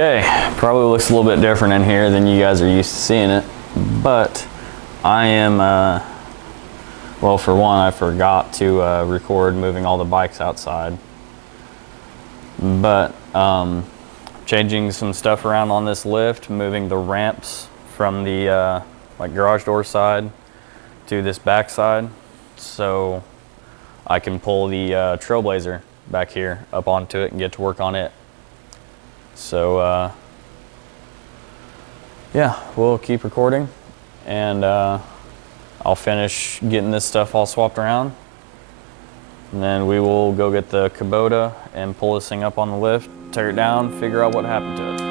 Okay, probably looks a little bit different in here than you guys are used to seeing it, but I am, well, for one, I forgot to record moving all the bikes outside, but changing some stuff around on this lift, moving the ramps from the like garage door side to this back side, so I can pull the Trailblazer back here up onto it and get to work on it. So yeah, we'll keep recording, and I'll finish getting this stuff all swapped around, and then we will go get the Kubota and pull this thing up on the lift, tear it down, figure out what happened to it.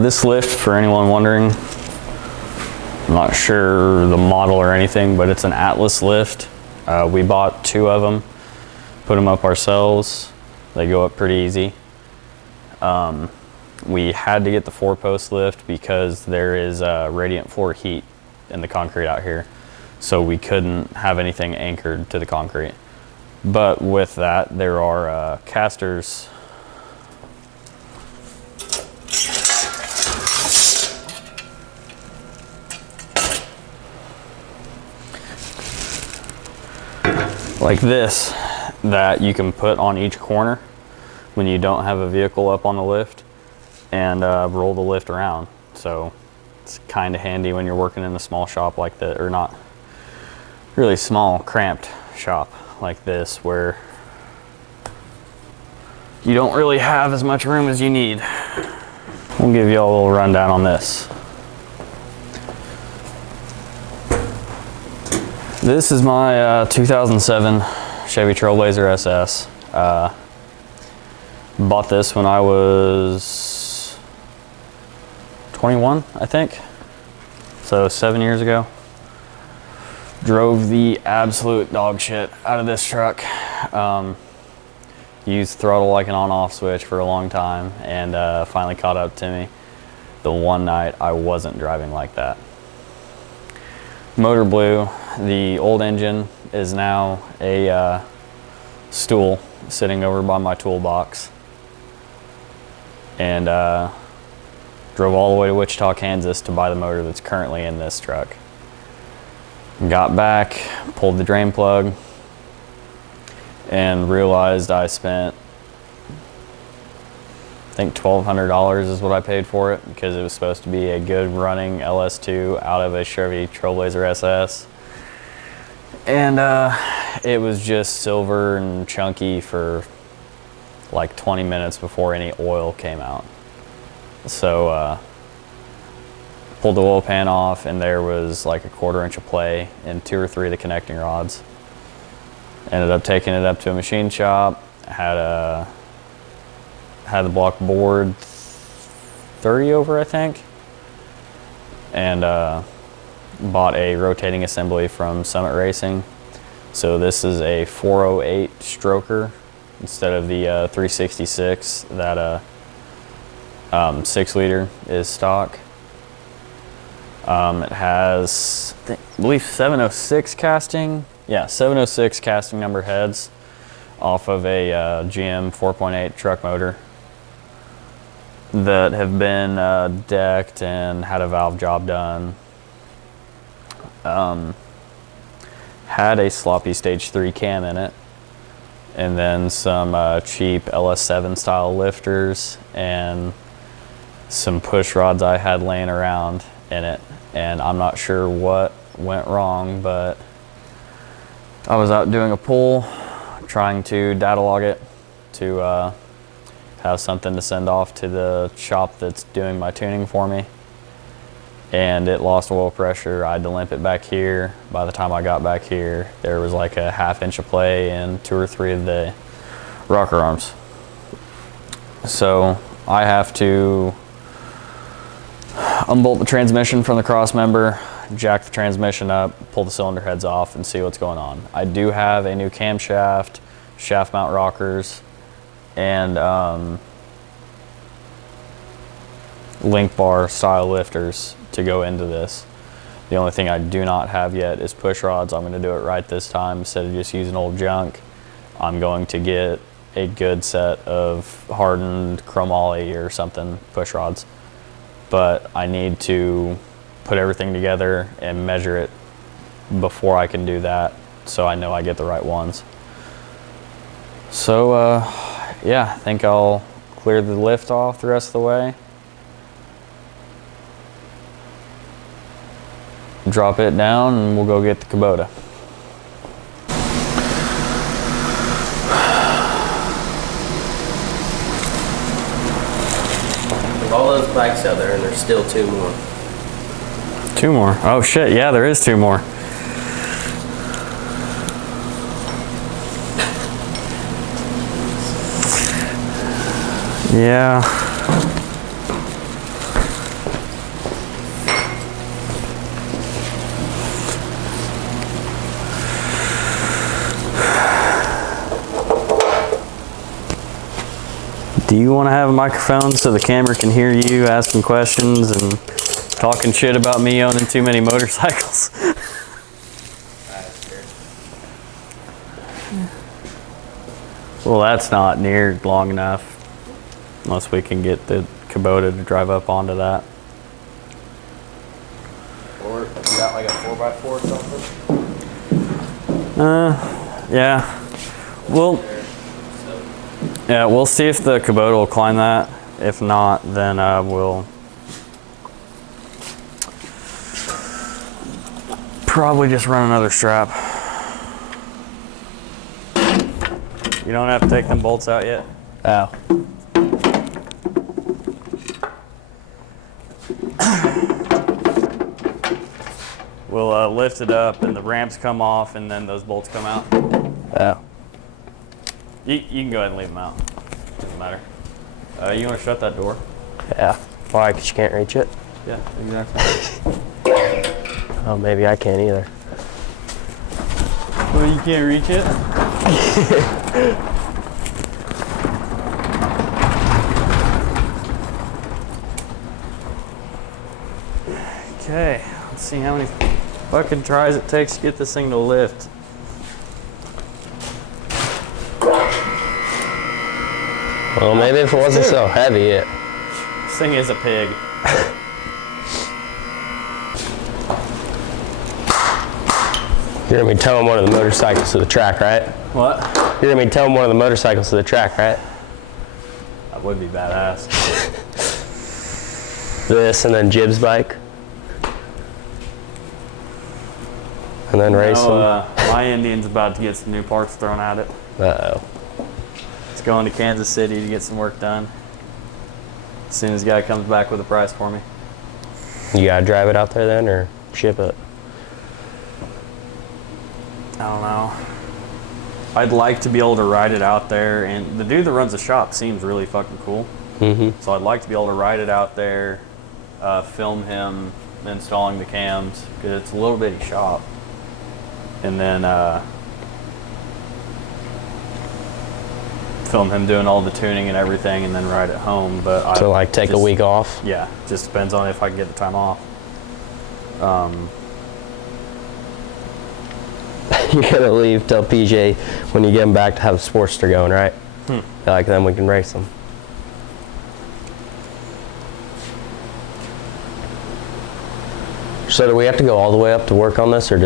This lift, for anyone wondering, I'm not sure the model or anything, but it's an Atlas lift. We bought 2 of them, put them up ourselves. They go up pretty easy. We had to get the 4-post lift because there is radiant floor heat in the concrete out here, so we couldn't have anything anchored to the concrete. But with that, there are casters like this that you can put on each corner when you don't have a vehicle up on the lift, and roll the lift around. So it's kind of handy when you're working in a small shop like that, or not really small, cramped shop like this, where you don't really have as much room as you need. We'll give you all a little rundown on this. This is my 2007 Chevy Trailblazer SS. Bought this when I was 21, I think. So 7 years ago. Drove the absolute dog shit out of this truck. Used throttle like an on-off switch for a long time, and finally caught up to me the one night I wasn't driving like that. Motor blew. The old engine is now a stool sitting over by my toolbox, and drove all the way to Wichita, Kansas to buy the motor that's currently in this truck. Got back, pulled the drain plug, and realized I spent, I think $1,200 is what I paid for it, because it was supposed to be a good running LS2 out of a Chevy Trailblazer SS. And it was just silver and chunky for like 20 minutes before any oil came out. So pulled the oil pan off, and there was like a 1/4 inch of play in 2 or 3 of the connecting rods. Ended up taking it up to a machine shop, had the block bored 30 over, I think, and bought a rotating assembly from Summit Racing. So this is a 408 stroker instead of the 366 that 6 liter is stock. It has, I believe, 706 casting. Yeah, 706 casting number heads off of a GM 4.8 truck motor that have been decked and had a valve job done. Had a sloppy stage 3 cam in it, and then some cheap LS7 style lifters and some push rods I had laying around in it. And I'm not sure what went wrong, but I was out doing a pull, trying to data log it to have something to send off to the shop that's doing my tuning for me. And it lost oil pressure. I had to limp it back here. By the time I got back here, there was like a 1/2 inch of play in 2 or 3 of the rocker arms. So I have to unbolt the transmission from the cross member, jack the transmission up, pull the cylinder heads off, and see what's going on. I do have a new camshaft, shaft mount rockers, and link bar style lifters to go into this. The only thing I do not have yet is push rods. I'm going to do it right this time. Instead of just using old junk, I'm going to get a good set of hardened chromoly or something push rods. But I need to put everything together and measure it before I can do that, so I know I get the right ones. So yeah, I think I'll clear the lift off the rest of the way, drop it down, and we'll go get the Kubota. There's all those bikes out there, and there's still 2 more. 2 more? Oh shit, yeah, there is 2 more. Yeah. Do you want to have a microphone so the camera can hear you asking questions and talking shit about me owning too many motorcycles? Well, that's not near long enough, unless we can get the Kubota to drive up onto that. Or you got like a 4x4 or something? Yeah. We'll see if the Kubota will climb that. If not, then we'll probably just run another strap. You don't have to take them bolts out yet? Oh. We'll lift it up and the ramps come off and then those bolts come out. Oh. You can go ahead and leave them out. Doesn't matter. You want to shut that door? Yeah. Why? Because you can't reach it? Yeah, exactly. Oh, maybe I can't either. Well, you can't reach it? Okay, let's see how many fucking tries it takes to get this thing to lift. Well, maybe if it wasn't so heavy, it... This thing is a pig. You're gonna be towing one of the motorcycles to the track, right? What? You're gonna be towing one of the motorcycles to the track, right? That would be badass. This and then Jib's bike. And then race them. My Indian's about to get some new parts thrown at it. Uh-oh. It's going to Kansas City to get some work done. As soon as the guy comes back with a price for me. You gotta drive it out there then, or ship it? I don't know. I'd like to be able to ride it out there, and the dude that runs the shop seems really fucking cool. Mm-hmm. So I'd like to be able to ride it out there, film him installing the cams, because it's a little bitty shop. And then film him doing all the tuning and everything, and then ride it home. But So like take a week off? Yeah, just depends on if I can get the time off. You're gonna leave, tell PJ when you get him back to have a Sportster going, right? Like then we can race them. So do we have to go all the way up to work on this, or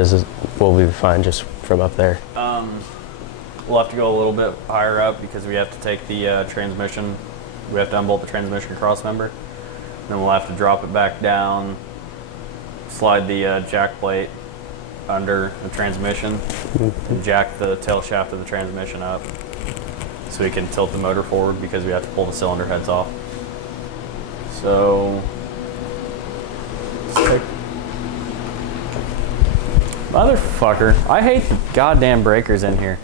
will we be fine just from up there? We'll have to go a little bit higher up because we have to take the transmission. We have to unbolt the transmission cross member. Then we'll have to drop it back down, slide the jack plate under the transmission, and jack the tail shaft of the transmission up so we can tilt the motor forward because we have to pull the cylinder heads off. So, motherfucker, I hate goddamn breakers in here.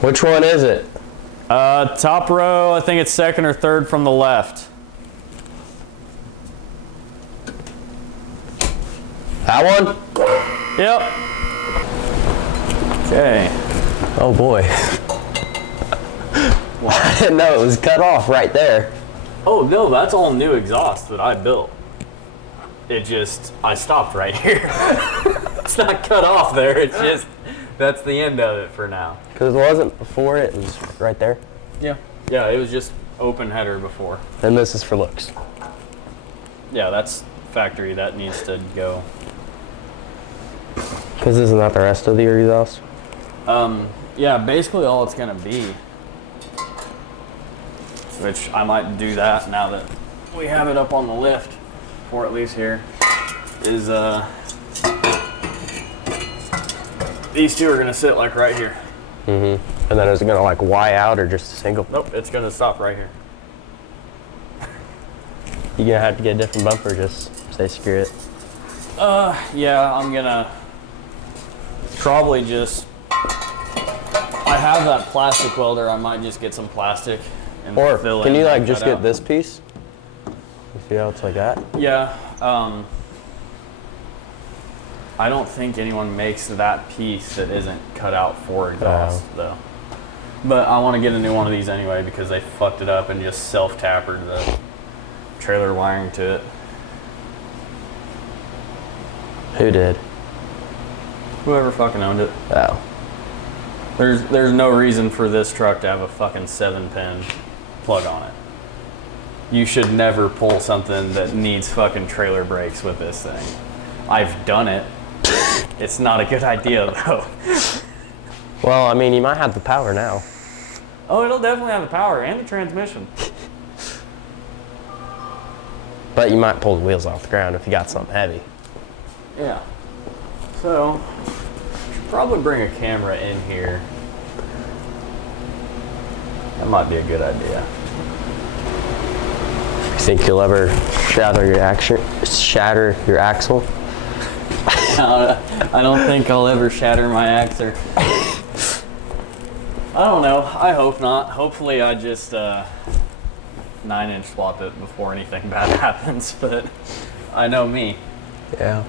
Which one is it? Top row, I think it's second or third from the left. That one? Yep. Okay. Oh boy. I didn't know it was cut off right there. Oh no, that's all new exhaust that I built. I stopped right here. It's not cut off there, it's just, that's the end of it for now. Because it wasn't before, it was right there. Yeah. Yeah, it was just open header before. And this is for looks. Yeah, that's factory, that needs to go. Because isn't that the rest of the exhaust? Yeah, basically all it's gonna be, which I might do that now that we have it up on the lift, or at least here, is these two are gonna sit like right here. And then is it gonna like Y out or just a single? Nope, it's gonna stop right here. You're gonna have to get a different bumper, just say screw it. Yeah, I'm gonna probably just, I have that plastic welder, I might just get some plastic and Or fill can in you like and just cut get out. this piece? You see how it's like that? Yeah, I don't think anyone makes that piece that isn't cut out for exhaust though. But I want to get a new one of these anyway because they fucked it up and just self-tapered the trailer wiring to it. Who did? Whoever fucking owned it. Oh. There's no reason for this truck to have a fucking 7-pin plug on it. You should never pull something that needs fucking trailer brakes with this thing. I've done it. It's not a good idea though. Well, I mean, you might have the power now. Oh, it'll definitely have the power and the transmission. But you might pull the wheels off the ground if you got something heavy. Yeah. So, should probably bring a camera in here. That might be a good idea. You think you'll ever shatter your axle? I don't think I'll ever shatter my axle. I don't know. I hope not. Hopefully I just 9-inch swap it before anything bad happens, but I know me. Yeah.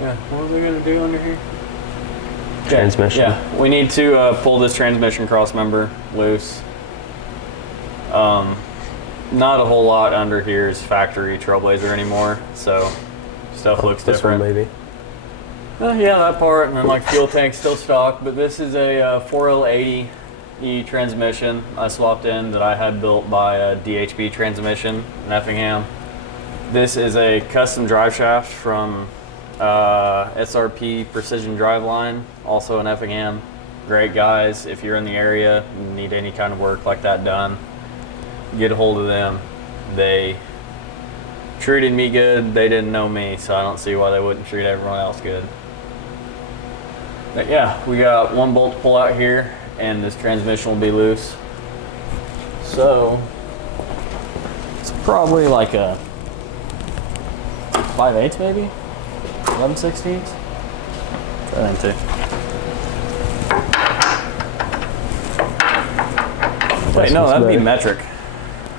Yeah, what was I gonna do under here? Transmission. Yeah, we need to pull this transmission cross member loose. Not a whole lot under here is factory Trailblazer anymore, so stuff looks this different. one maybe. Yeah, that part, and then like fuel tank's still stock, but this is a 4L80E transmission I swapped in that I had built by a DHB transmission in Effingham. This is a custom drive shaft from SRP Precision Driveline, also in Effingham. Great guys. If you're in the area and need any kind of work like that done, get a hold of them. They treated me good. They didn't know me, so I don't see why they wouldn't treat everyone else good. But yeah, we got one bolt to pull out here, and this transmission will be loose. So it's probably like a 5/8 maybe, 11/16. I think too. Wait, no, that'd be metric.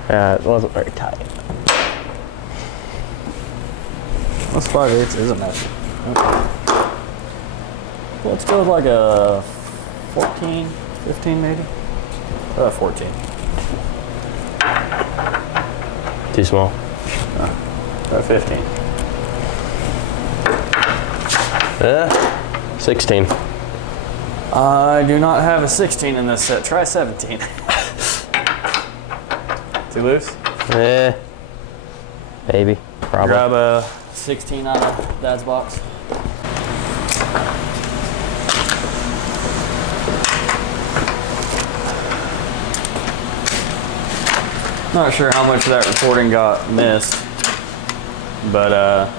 Yeah, it wasn't very tight. What's 5/8 isn't metric? Okay. Well, let's go with like a 14, 15 maybe. 14. Too small. Try 15. 16. I do not have a 16 in this set. Try 17. Too loose? Maybe. Probably. Grab a 16 out of Dad's box. Not sure how much of that recording got missed, but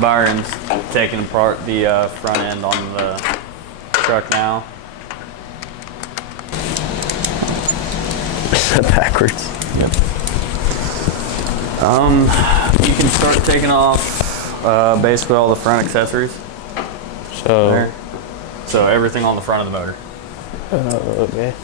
Byron's taking apart the front end on the truck now. Backwards. Yep. You can start taking off basically all the front accessories. So There. So everything on the front of the motor. okay.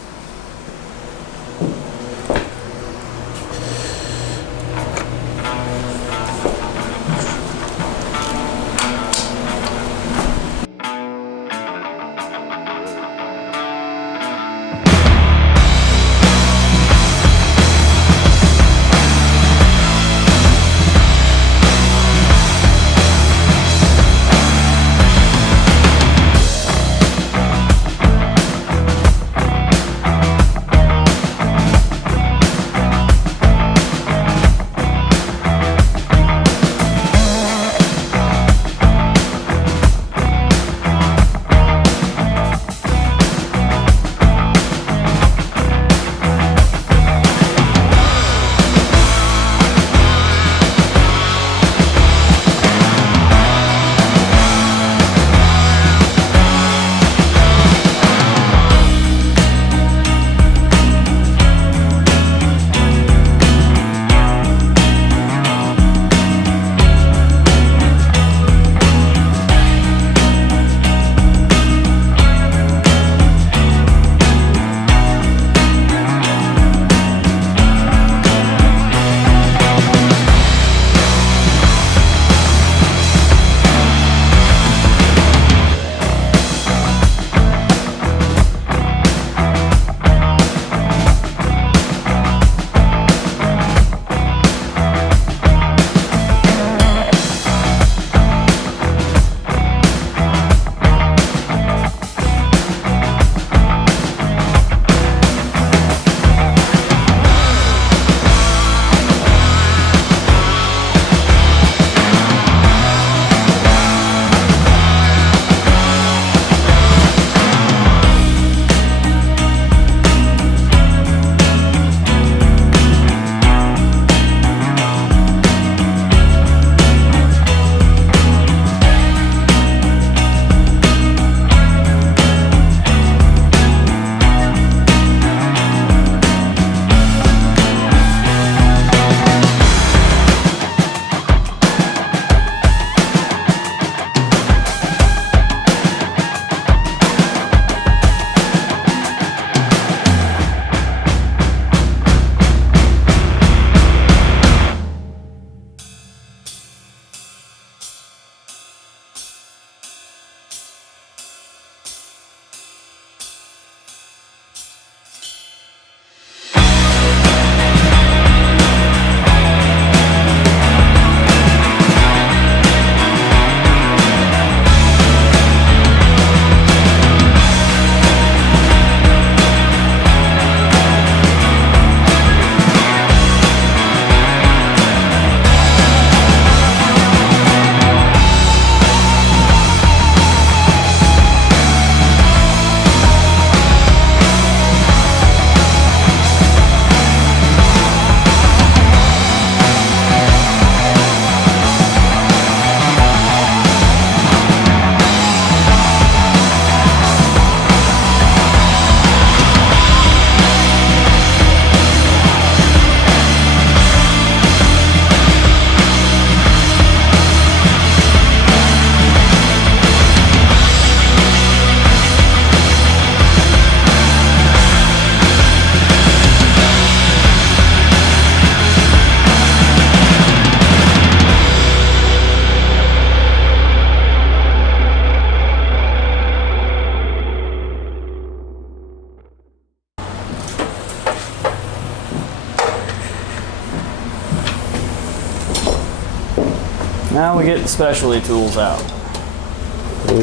Now we get the specialty tools out.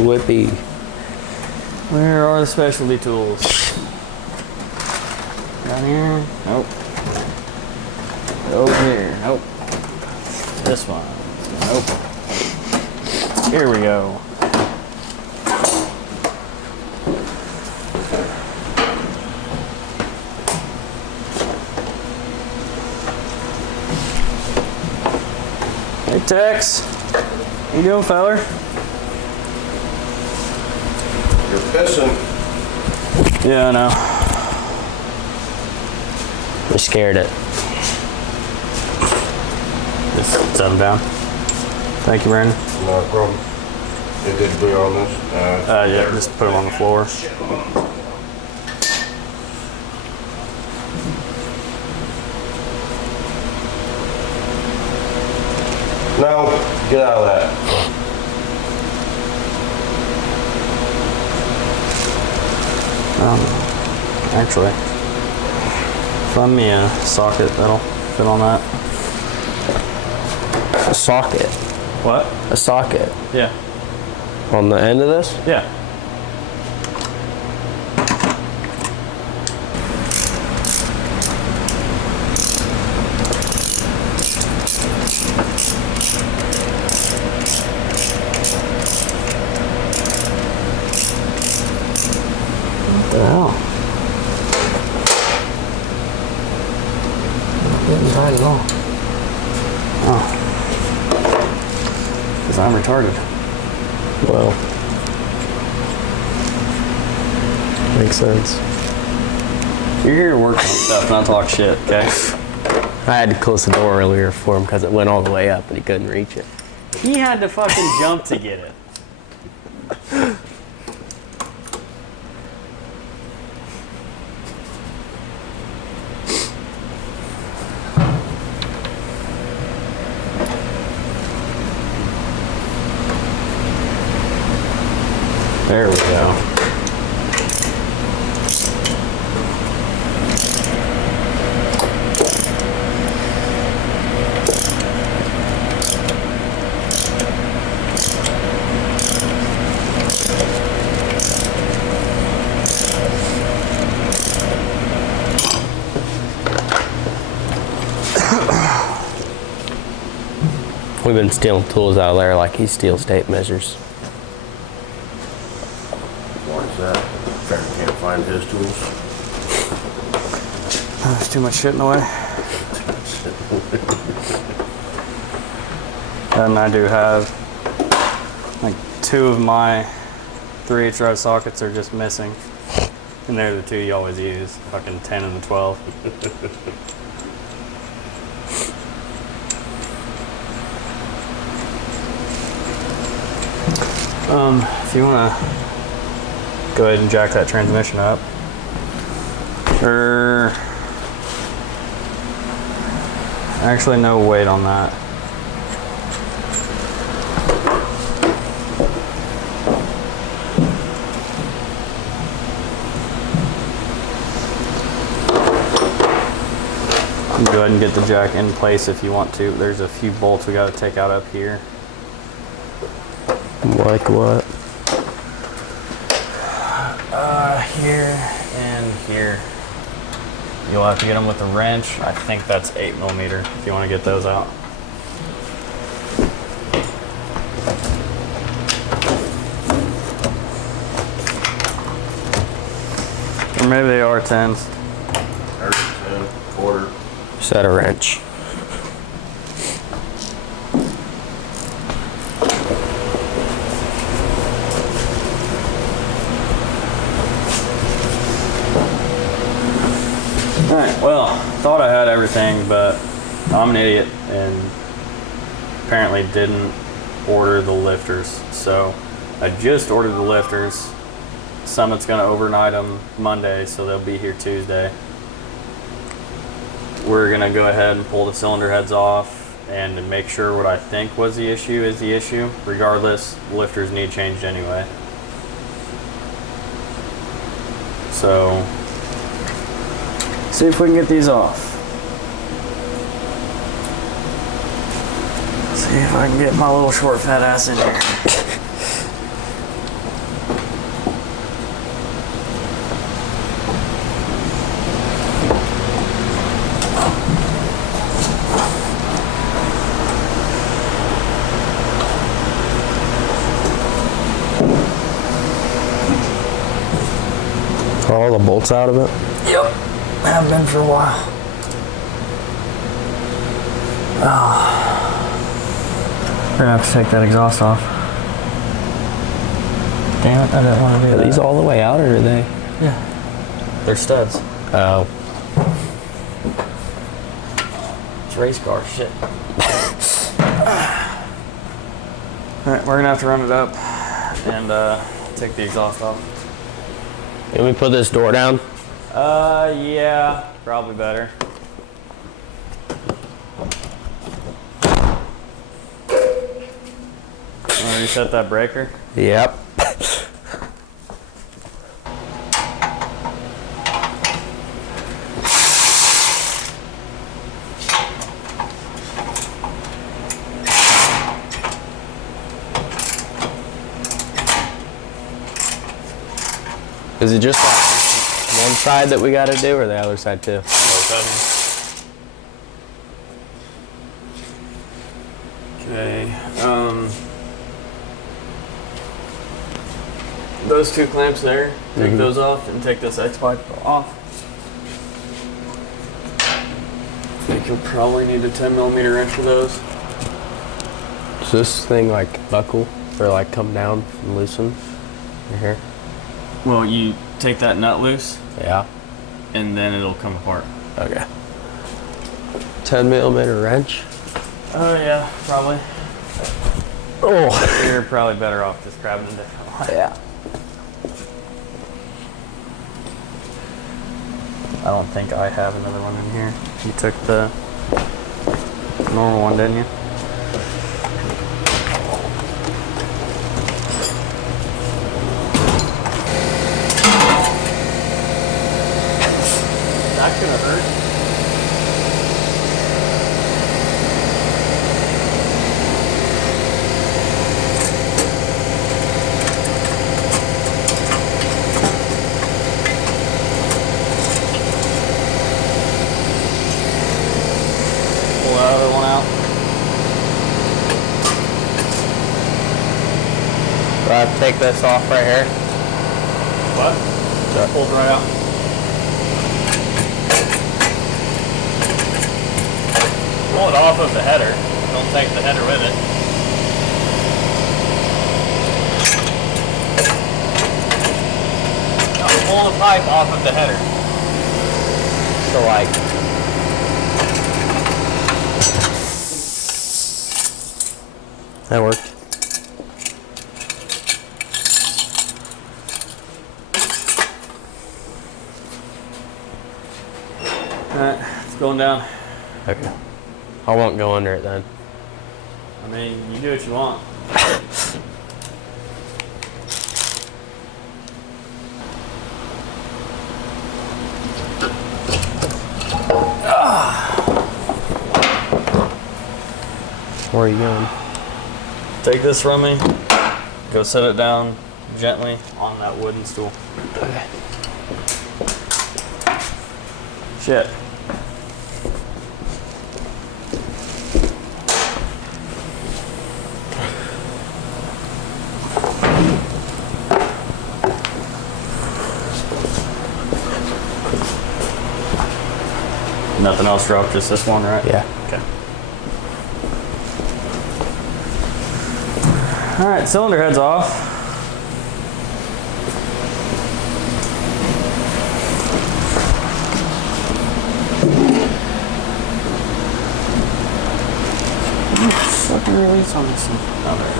Whippy. Where are the specialty tools? Down here? Nope. Over here? Nope. This one? Nope. Here we go. Hey Tex, how you doing, feller? You're pissing. Yeah, I know. I scared it. Just set them down. Thank you, Brandon. No problem. You're good to be on this? Yeah, just put them on the floor. No, get out of that. Actually, find me a socket that'll fit on that. A socket. What? A socket. Yeah. On the end of this? Yeah. What the hell? Didn't try it at all. Oh. Because I'm retarded. Well, makes sense. You're here to work on stuff, not talk shit, okay? I had to close the door earlier for him because it went all the way up and he couldn't reach it. He had to fucking jump to get it. There we go. We've been stealing tools out of there like he steals tape measures. Why is that? Farryn can't find his tools. There's too much shit in the way. And I do have like 2 of my 3/8 drive sockets are just missing. And they're the 2 you always use. Fucking 10 and the 12. If you want to go ahead and jack that transmission up. Actually, no weight on that. You can go ahead and get the jack in place if you want to. There's a few bolts we got to take out up here. Like what? Here and here. You'll have to get them with a wrench. I think that's 8mm if you want to get those out. Or maybe they are 10s. 10, quarter. Set a wrench. Alright, well, thought I had everything, but I'm an idiot and apparently didn't order the lifters. So I just ordered the lifters. Summit's gonna overnight them Monday, so they'll be here Tuesday. We're gonna go ahead and pull the cylinder heads off and to make sure what I think was the issue is the issue. Regardless, lifters need changed anyway. So see if we can get these off. See if I can get my little short fat ass in here. All the bolts out of it? Yep, have been for a while. We're gonna have to take that exhaust off. Damn it, I didn't want to do Are that. these all the way out, or are they? Yeah. They're studs. Oh. It's race car shit. Alright, we're gonna have to run it up and take the exhaust off. Can we put this door down? Yeah, probably better. Want to reset that breaker? Yep. Is it just that one side that we got to do, or the other side too? Okay. Those two clamps there, take those off and take this X pipe off. I think you'll probably need a 10mm wrench for those. Does this thing like buckle or like come down and loosen? Right here? Well, you take that nut loose Yeah. and then it'll come apart. Okay. 10mm wrench. Oh yeah, probably. Oh. You're probably better off just grabbing a different one. Yeah. I don't think I have another one in here. You took the normal one, didn't you? That could have hurt. Pull that other one out. Do I have to take this off right here? What? Sure. Pulled right out. Pull it off of the header. Don't take the header with it. No, pull the pipe off of the header. So like. That worked. Alright, it's going down. Okay. I won't go under it then. I mean, you do what you want. Where are you going? Take this from me. Go set it down gently on that wooden stool. Okay. Shit. Nothing else dropped, just this one, right? Yeah. Okay. All right, cylinder head's off. Fucking release on this one. Oh, there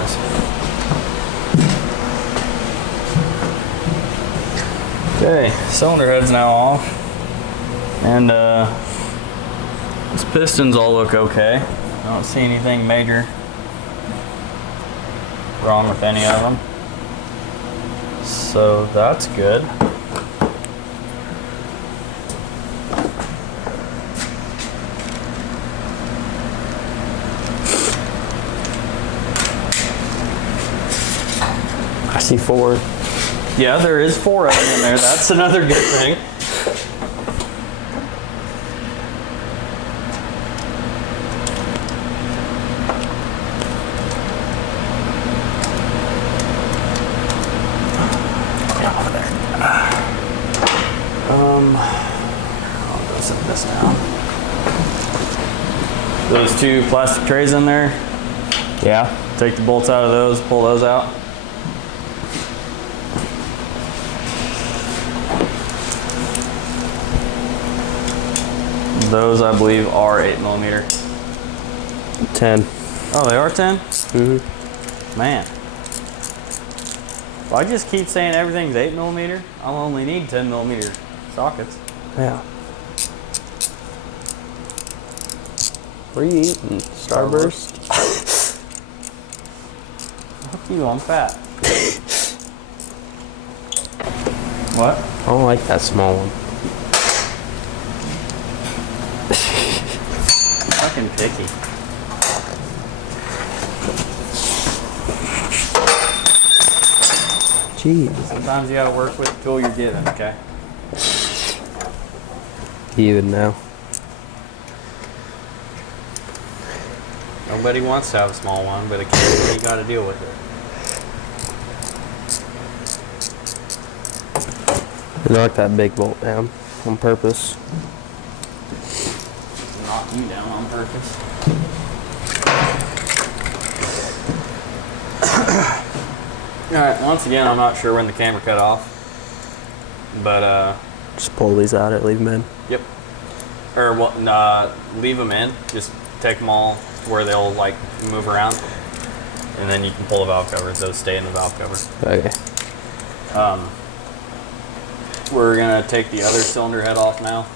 it is. Okay, cylinder head's now off. And these pistons all look okay. I don't see anything major wrong with any of them. So that's good. see 4. Yeah, there is 4 of them in there. That's another good thing. I'll go set this down. Those 2 plastic trays in there, Yeah. take the bolts out of those, pull those out. Those, I believe, are 8mm. 10. Oh, they are 10? Mm-hmm. Man. Well, I just keep saying everything's 8mm. I'll only need 10mm sockets. Yeah. What are you eating? Starburst? Fuck you, I'm fat. What? I don't like that small one. Fucking picky. Jeez. Sometimes you gotta work with the tool you're given, okay? You even know. Nobody wants to have a small one, but occasionally you gotta deal with it. I knocked that big bolt down on purpose. Knock you down on purpose. Alright, once again, I'm not sure when the camera cut off. But, Just pull these out and leave them in. yep. Or, well, leave them in. Just take them all where they'll, like, move around. And then you can pull the valve covers. Those stay in the valve cover. Okay. We're gonna take the other cylinder head off now.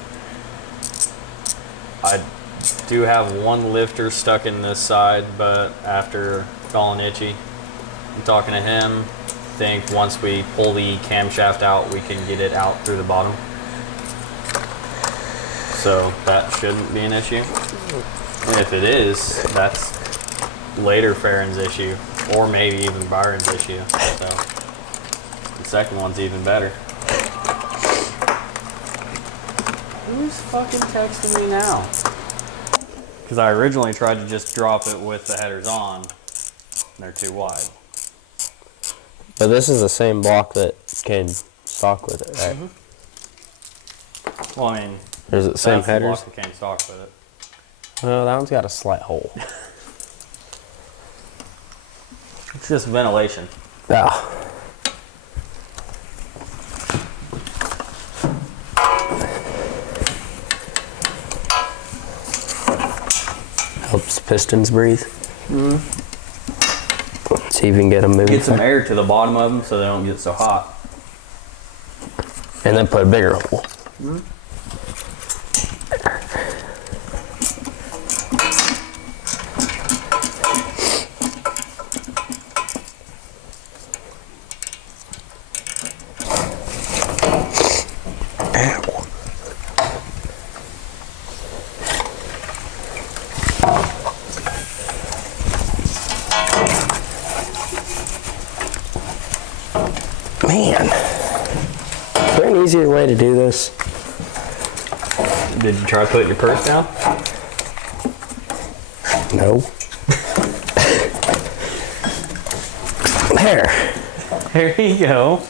I do have one lifter stuck in this side, but after calling Itchy and talking to him, I think once we pull the camshaft out, we can get it out through the bottom. So that shouldn't be an issue. And if it is, that's later Pharryn's issue, or maybe even Byron's issue. So the second one's even better. Who's fucking texting me now? Because I originally tried to just drop it with the headers on, and they're too wide. But this is the same block that came stock with it, right? Well, I mean, Or is it the same that's the headers? block that came stock with it. Well, that one's got a slight hole. It's just ventilation. Yeah. Helps the pistons breathe. See if you can get them moving. Get some air to the bottom of them so they don't get so hot. And then put a bigger hole. Ow. Man, is there an easier way to do this? Did you try putting your purse down? No. There. There you go.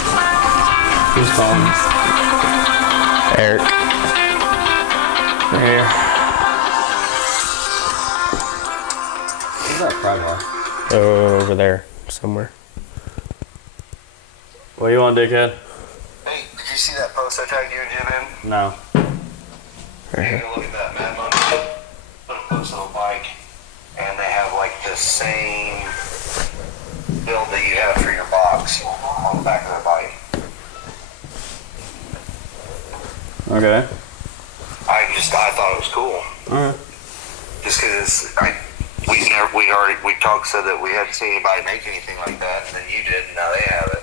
Who's calling? Eric. There. Where's that pry bar? Over there somewhere. What do you want, dickhead? Hey, did you see that post I tagged you and Jim in? No. Right Take here. a look at that, man. Put a post on a bike, and they have like the same build that you have for your box on the back of the bike. Okay. I thought it was cool. Alright. Just because we talked, said that we hadn't seen anybody make anything like that, and then you did, and now they have it.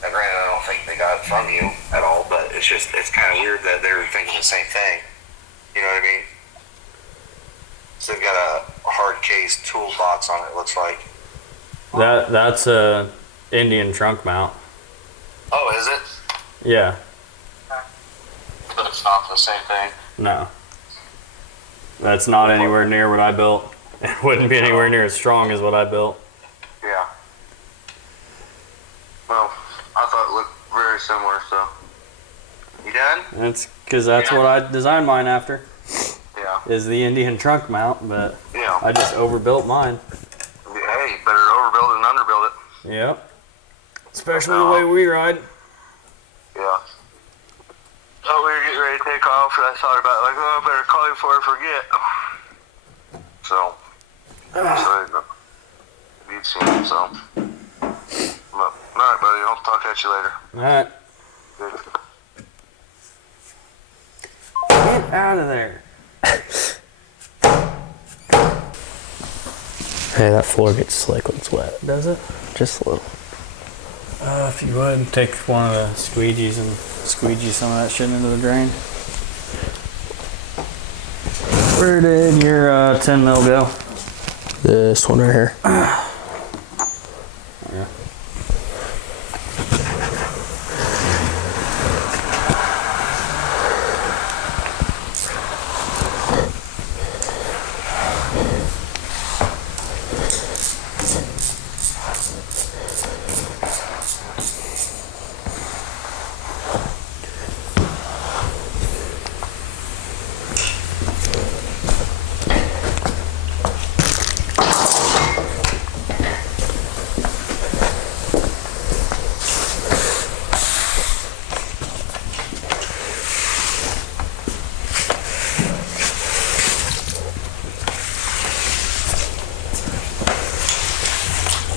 Now, granted, I don't think they got it from you at all, but it's kind of weird that they're thinking the same thing. You know what I mean? So they've got a hard case toolbox on it, it looks like. That's a Indian trunk mount. Oh, is it? Yeah. But it's not the same thing. No. That's not anywhere near what I built. It wouldn't be anywhere near as strong as what I built. Yeah. Well, I thought it looked very similar, so. You done? That's because that's what I designed mine after. Yeah. Is the Indian trunk mount, but Yeah. I just overbuilt mine. Hey, better overbuild it than underbuild it. Yep. Especially the way we ride. Yeah. Oh, we were getting ready to take off, and I thought about it, like, oh, I better call you before I forget. So, you'd seen it, so. But, all right, buddy, I'll talk at you later. All right. Good. Get out of there. Hey, that floor gets slick when it's wet. Does it? Just a little. If you would, take one of the squeegees and squeegee some of that shit into the drain. Where did your 10 mil go? This one right here. Yeah.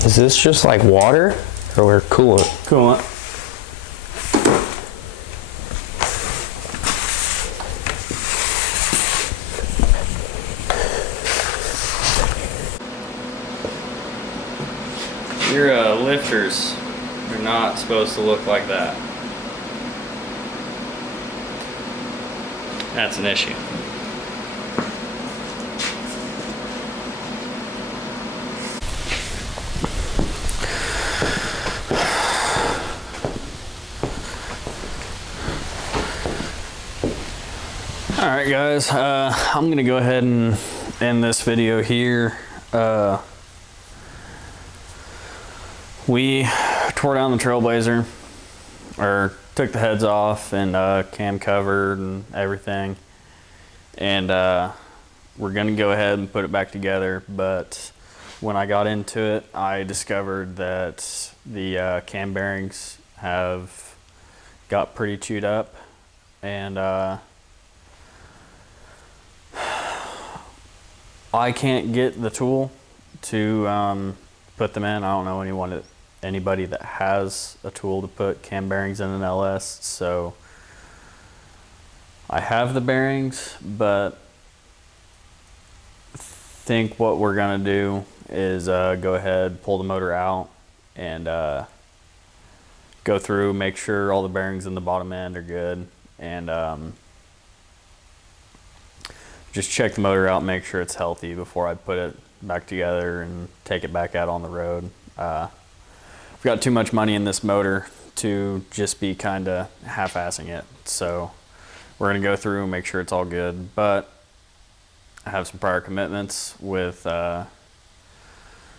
Is this just like water or coolant? Coolant. Your lifters are not supposed to look like that. That's an issue. Alright guys, I'm gonna go ahead and end this video here. We tore down the Trailblazer, or took the heads off and cam covered and everything, and we're gonna go ahead and put it back together. But when I got into it, I discovered that the cam bearings have got pretty chewed up, and I can't get the tool to put them in. I don't know anybody that has a tool to put cam bearings in an LS, so I have the bearings, but think what we're gonna do is go ahead, pull the motor out, and go through, make sure all the bearings in the bottom end are good, and just check the motor out, make sure it's healthy before I put it back together and take it back out on the road. I've got too much money in this motor to just be kind of half-assing it, so we're gonna go through and make sure it's all good. But I have some prior commitments with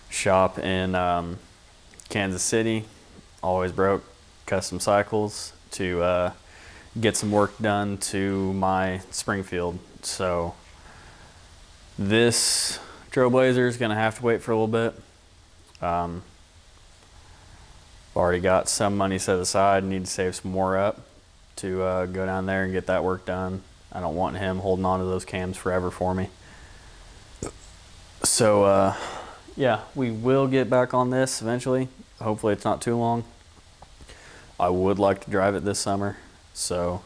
shop in Kansas City, Always Broke Custom Cycles, to get some work done to my Springfield. So this Trailblazer is gonna have to wait for a little bit. I've already got some money set aside, need to save some more up to go down there and get that work done. I don't want him holding on to those cams forever for me. So yeah, we will get back on this eventually. Hopefully it's not too long. I would like to drive it this summer, so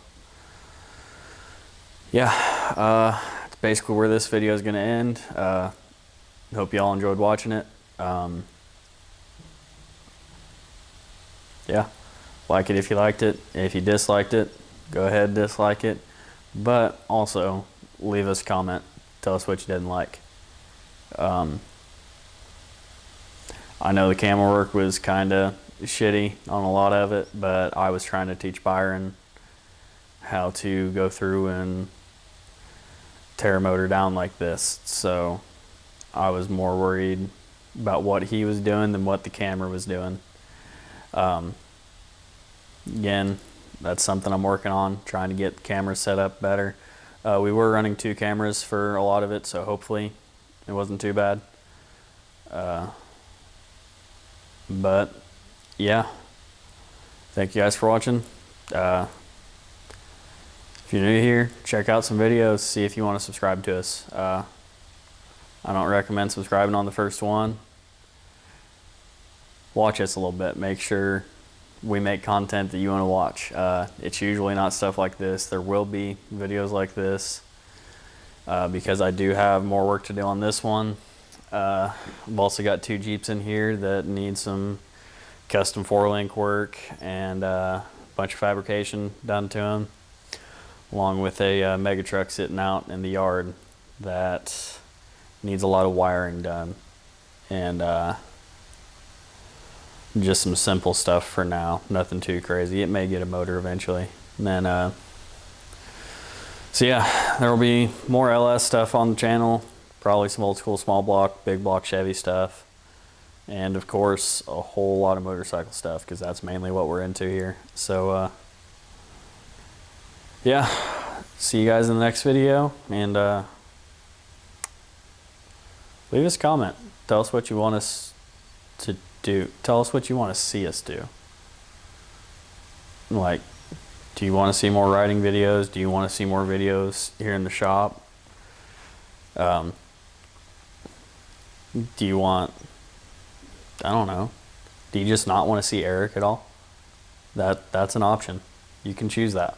yeah, that's basically where this video is going to end. Hope y'all enjoyed watching it. Yeah, like it if you liked it. If you disliked it, go ahead and dislike it. But also, leave us a comment. Tell us what you didn't like. I know the camera work was kind of shitty on a lot of it, but I was trying to teach Byron how to go through and tear a motor down like this. So I was more worried about what he was doing than what the camera was doing. Again, that's something I'm working on, trying to get the camera set up better. We were running 2 cameras for a lot of it, so hopefully it wasn't too bad. But yeah, thank you guys for watching. If you're new here, check out some videos, see if you want to subscribe to us. I don't recommend subscribing on the first one. Watch us a little bit, make sure we make content that you want to watch. It's usually not stuff like this. There will be videos like this because I do have more work to do on this one. I've also got 2 Jeeps in here that need some custom 4-link work and a bunch of fabrication done to them, along with a mega truck sitting out in the yard that needs a lot of wiring done, and just some simple stuff for now, nothing too crazy. It may get a motor eventually. And then so yeah, there will be more LS stuff on the channel, probably some old school small block, big block Chevy stuff, and of course a whole lot of motorcycle stuff, because that's mainly what we're into here. So yeah, see you guys in the next video, and leave us a comment. Tell us what you want us to do. Tell us what you want to see us do. Like, do you want to see more riding videos? Do you want to see more videos here in the shop? Do you want, I don't know, do you just not want to see Eric at all? That's an option. You can choose that.